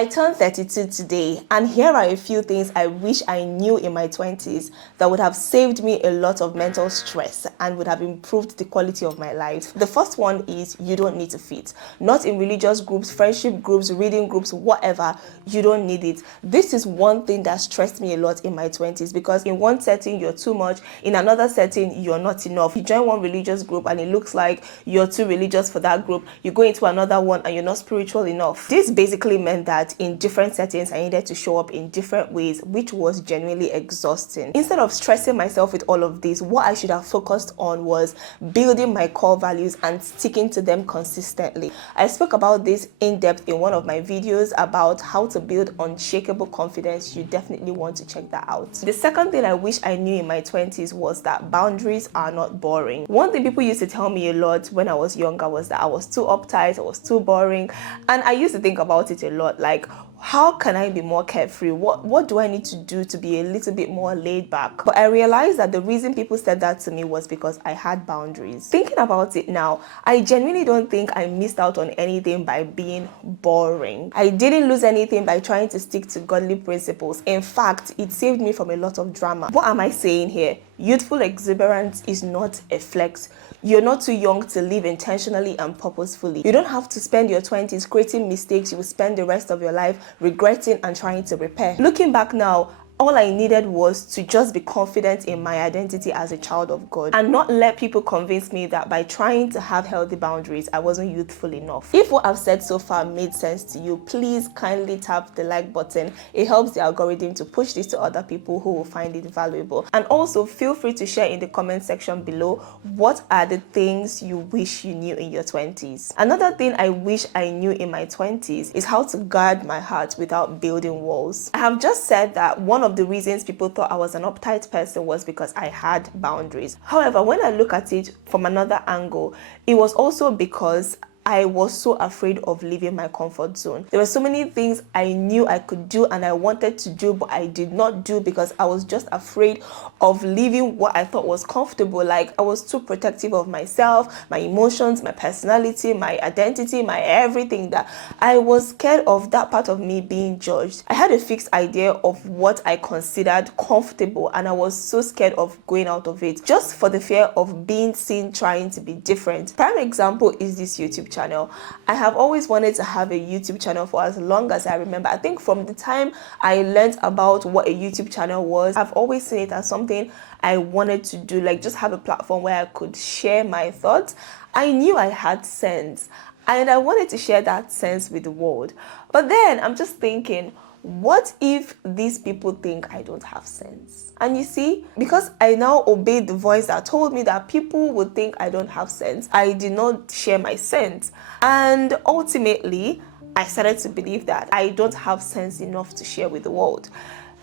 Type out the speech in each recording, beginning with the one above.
I turned 32 today, and here are a few things I wish I knew in my 20s that would have saved me a lot of mental stress and would have improved the quality of my life. The first one is you don't need to fit. Not in religious groups, friendship groups, reading groups, whatever. You don't need it. This is one thing that stressed me a lot in my 20s because in one setting you're too much, in another setting you're not enough. You join one religious group and it looks like you're too religious for that group. You go into another one and you're not spiritual enough. This basically meant that in different settings I needed to show up in different ways, which was genuinely exhausting. Instead of stressing myself with all of this, what I should have focused on was building my core values and sticking to them consistently. I spoke about this in depth in one of my videos about how to build unshakable confidence. You definitely want to check that out. The second thing I wish I knew in my 20s was that boundaries are not boring. One thing people used to tell me a lot when I was younger was that I was too uptight, I was too boring, and I used to think about it a lot, like, how can I be more carefree? What do I need to do to be a little bit more laid back? But I realized that the reason people said that to me was because I had boundaries. Thinking about it now, I genuinely don't think I missed out on anything by being boring. I didn't lose anything by trying to stick to godly principles. In fact, it saved me from a lot of drama. What am I saying here? Youthful exuberance is not a flex. You're not too young to live intentionally and purposefully. You don't have to spend your 20s creating mistakes you will spend the rest of your life regretting and trying to repair. Looking back now, all I needed was to just be confident in my identity as a child of God and not let people convince me that by trying to have healthy boundaries, I wasn't youthful enough. If what I've said so far made sense to you, please kindly tap the like button. It helps the algorithm to push this to other people who will find it valuable. And also feel free to share in the comment section below what are the things you wish you knew in your 20s. Another thing I wish I knew in my 20s is how to guard my heart without building walls. I have just said that one of the reasons people thought I was an uptight person was because I had boundaries. However, when I look at it from another angle, it was also because I was so afraid of leaving my comfort zone. There were so many things I knew I could do and I wanted to do, but I did not do because I was just afraid of leaving what I thought was comfortable. Like, I was too protective of myself, my emotions, my personality, my identity, my everything, that I was scared of that part of me being judged. I had a fixed idea of what I considered comfortable and I was so scared of going out of it just for the fear of being seen trying to be different. Prime example is this YouTube channel. I have always wanted to have a YouTube channel for as long as I remember. I think from the time I learned about what a YouTube channel was, I've always seen it as something I wanted to do, like just have a platform where I could share my thoughts. I knew I had sense and I wanted to share that sense with the world. But then I'm just thinking, what if these people think I don't have sense? And you see, because I now obeyed the voice that told me that people would think I don't have sense, I did not share my sense. And ultimately, I started to believe that I don't have sense enough to share with the world.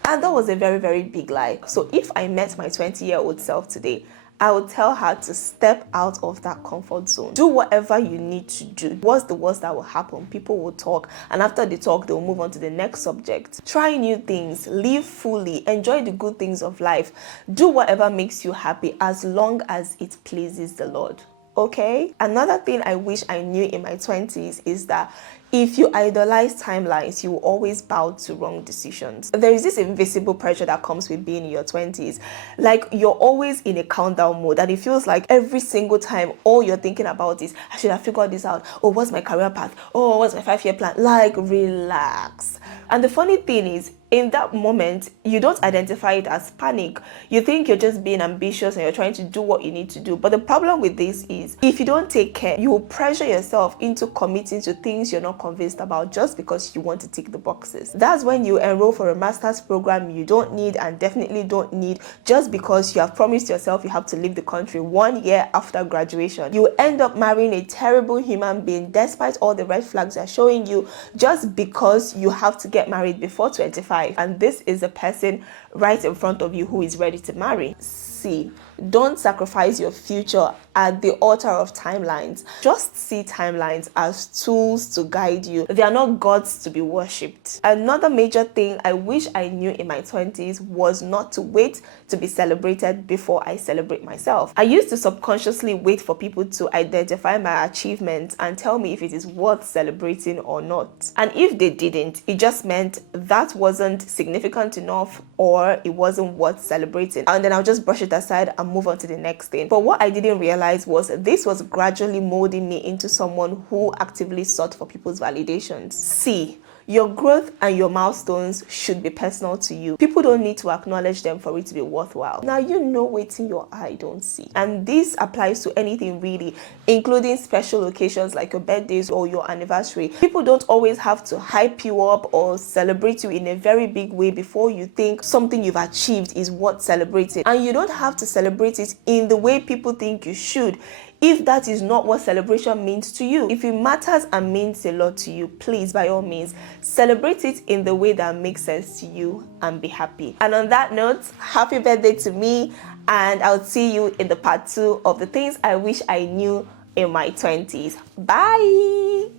And that was a very, very big lie. So if I met my 20-year-old self today, I would tell her to step out of that comfort zone. Do whatever you need to do. What's the worst that will happen? People will talk, and after they talk, they'll move on to the next subject. Try new things, live fully, enjoy the good things of life. Do whatever makes you happy as long as it pleases the Lord. Okay? Another thing I wish I knew in my 20s is that if you idolize timelines, you will always bow to wrong decisions. There is this invisible pressure that comes with being in your 20s. Like, you're always in a countdown mode and it feels like every single time all you're thinking about is, I should have figured this out. Oh, what's my career path? Oh, what's my 5-year plan? Like, relax. And the funny thing is, in that moment, you don't identify it as panic. You think you're just being ambitious and you're trying to do what you need to do. But the problem with this is, if you don't take care, you will pressure yourself into committing to things you're not convinced about just because you want to tick the boxes. That's when you enroll for a master's program you don't need and definitely don't need just because you have promised yourself you have to leave the country 1 year after graduation. You end up marrying a terrible human being despite all the red flags they're showing you just because you have to get married before 25. And this is the person right in front of you who is ready to marry. See, don't sacrifice your future at the altar of timelines. Just see timelines as tools to guide you. They are not gods to be worshipped. Another major thing I wish I knew in my 20s was not to wait to be celebrated before I celebrate myself. I used to subconsciously wait for people to identify my achievements and tell me if it is worth celebrating or not. And if they didn't, it just meant that wasn't significant enough or it wasn't worth celebrating. And then I'll just brush it aside and move on to the next thing. But what I didn't realize was this was gradually molding me into someone who actively sought for people's validations. See, your growth and your milestones should be personal to you. People don't need to acknowledge them for it to be worthwhile. Now you know what's in your eye don't see. And this applies to anything really, including special occasions like your birthdays or your anniversary. People don't always have to hype you up or celebrate you in a very big way before you think something you've achieved is worth celebrating. And you don't have to celebrate it in the way people think you should, if that is not what celebration means to you. If it matters and means a lot to you, please, by all means, celebrate it in the way that makes sense to you and be happy. And on that note, happy birthday to me, and I'll see you in the part 2 of the things I wish I knew in my 20s. Bye!